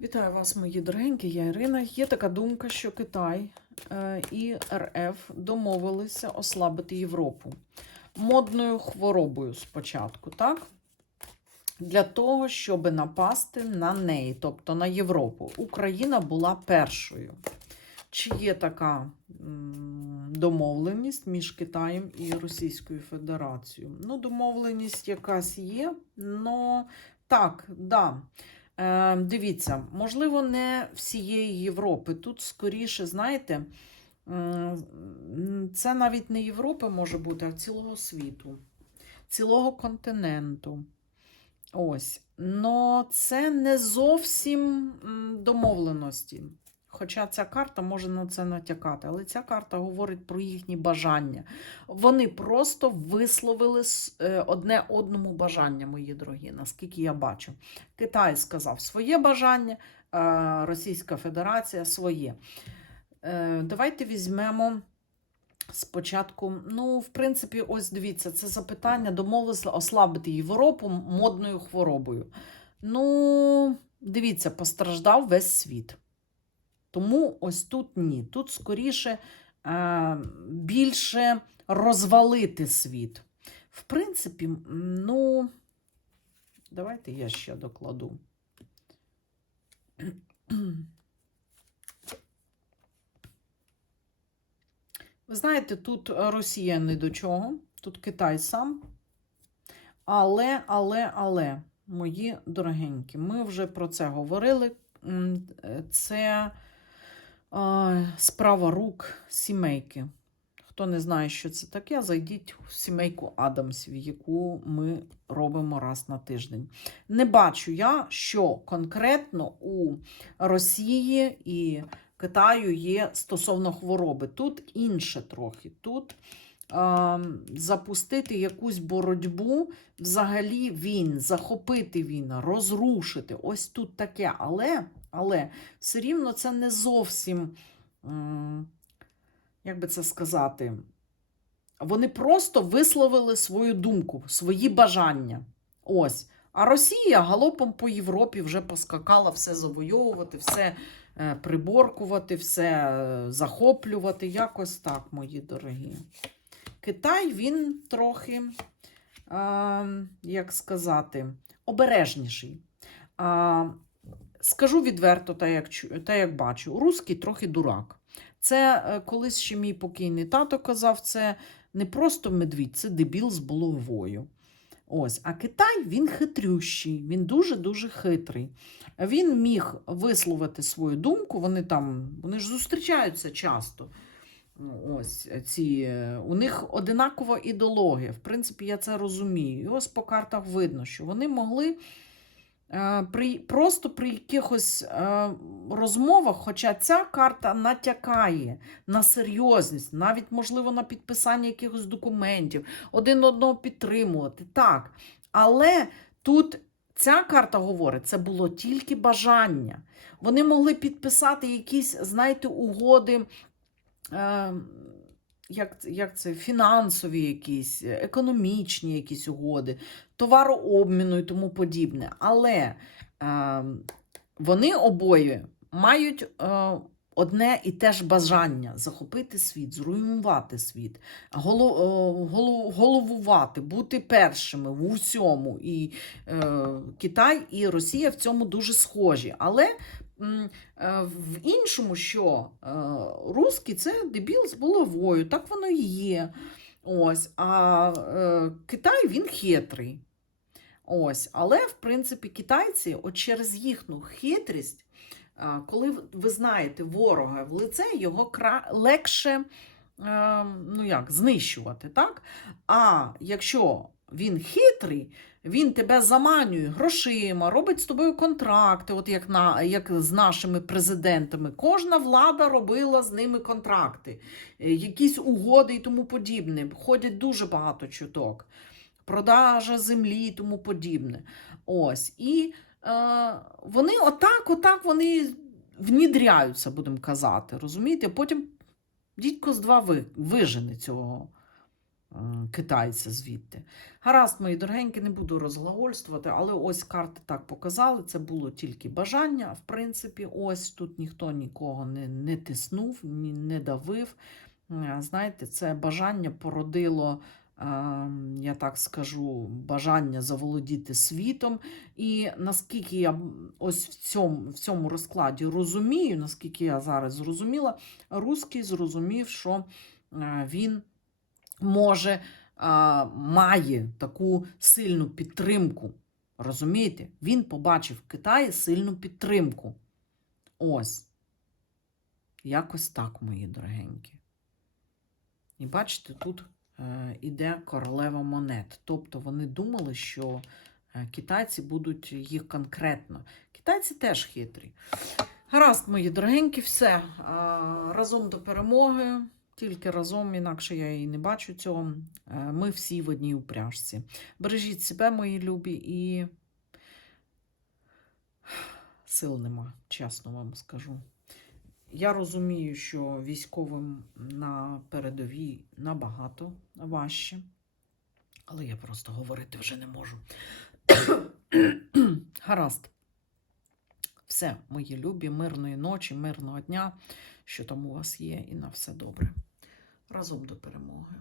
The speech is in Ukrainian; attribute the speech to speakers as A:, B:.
A: Вітаю вас, мої дорогенькі, я Ірина. Є така думка, що Китай е, і РФ домовилися ослабити Європу модною хворобою спочатку, так? Для того, щоб напасти на неї, тобто на Європу. Україна була першою. Чи є така домовленість між Китаєм і Російською Федерацією? Ну, домовленість якась є, але так, да. Е, дивіться, можливо, не всієї Європи. Тут скоріше, знаєте, це навіть не Європи може бути, а цілого світу, цілого континенту. Ось. Но це не зовсім домовленості. Хоча ця карта може на це натякати, але ця карта говорить про їхні бажання. Вони просто висловили е, одне одному бажання, мої дорогі, наскільки я бачу. Китай сказав своє бажання, Російська Федерація своє. Е, Давайте візьмемо спочатку. Ну, в принципі, ось дивіться, це запитання домовилися ослабити Європу модною хворобою. Ну, дивіться, постраждав весь світ. Тому ось тут ні. Тут скоріше е, більше розвалити світ. В принципі, ну, давайте я ще докладу. Ви знаєте, тут Росія не до чого, тут Китай сам. Але, але, але, мої дорогенькі, ми вже про це говорили. Е, Це справа рук сімейки. Хто не знає, що це таке, зайдіть в сімейку Адамсів, яку ми робимо раз на тиждень. Не бачу я, що конкретно у Росії і Китаю є стосовно хвороби. Тут інше трохи. Тут а, запустити якусь боротьбу, взагалі він, захопити він, розрушити. Ось тут таке. Але, але все рівно це не зовсім, як би це сказати, вони просто висловили свою думку, свої бажання. Ось. А Росія галопом по Європі вже поскакала все завойовувати, все е, приборкувати, все е, захоплювати. Якось так, мої дорогі. Китай він трохи, е, як сказати, обережніший. Скажу відверто, та як, та як бачу, русський трохи дурак. Це е, колись ще мій покійний тато казав, це не просто медвідь, це дебіл з булавою. Ось, а Китай він хитрющий, він дуже-дуже хитрий. Він міг висловити свою думку. Вони там, вони ж зустрічаються часто. Ну, Ось ці, е, у них одинакова ідеологія. В принципі, я це розумію. І ось по картах видно, що вони могли при, просто при якихось е, розмовах, хоча ця карта натякає на серйозність, навіть, можливо, на підписання якихось документів, один одного підтримувати. Так. Але тут ця карта говорить, це було тільки бажання. Вони могли підписати якісь, знаєте, угоди. Е, як, як це фінансові якісь, е, економічні якісь угоди, товарообміну і тому подібне. Але е, вони обоє мають е, одне і те ж бажання захопити світ, зруйнувати світ, е, голов, головувати, бути першими в усьому. І е, Китай і Росія в цьому дуже схожі. Але в іншому, що е, русський це дебіл з булавою, так воно і є. Ось, а е, Китай він хитрий. Ось, але, в принципі, китайці, от через їхню хитрість, коли ви- знаєте ворога в лице, його кра... легше е, ну як, знищувати. так? А якщо він хитрий, він тебе заманює грошима, робить з тобою контракти, от як, на, як з нашими президентами. Кожна влада робила з ними контракти, е, якісь угоди і тому подібне. Ходять дуже багато чуток. Продажа землі і тому подібне. Ось. І е, вони отак, отак вони внідряються, будемо казати. Розумієте? Потім дідько з два ви, вижене цього китайця звідти. Гаразд, мої дорогенькі, не буду розглагольствувати, але ось карти так показали. Це було тільки бажання. В принципі, ось тут ніхто нікого не, не тиснув, не давив. Е, Знаєте, це бажання породило, е, я так скажу, бажання заволодіти світом. І наскільки я ось в цьому, в цьому розкладі розумію, наскільки я зараз зрозуміла, Руський зрозумів, що е, він може, має таку сильну підтримку. Розумієте? Він побачив в Китаї сильну підтримку. Ось. Якось так, мої дорогенькі. І бачите, тут е, іде королева монет. Тобто вони думали, що е, китайці будуть їх конкретно. Китайці теж хитрі. Гаразд, мої дорогенькі, все. Разом до перемоги. Тільки разом, інакше я і не бачу цього. Е, Ми всі в одній упряжці. Бережіть себе, мої любі, і сил нема, чесно вам скажу. Я розумію, що військовим на передовій набагато важче, але я просто говорити вже не можу. Гаразд. Все, мої любі, мирної ночі, мирного дня, що там у вас є, і на все добре. Разом до перемоги.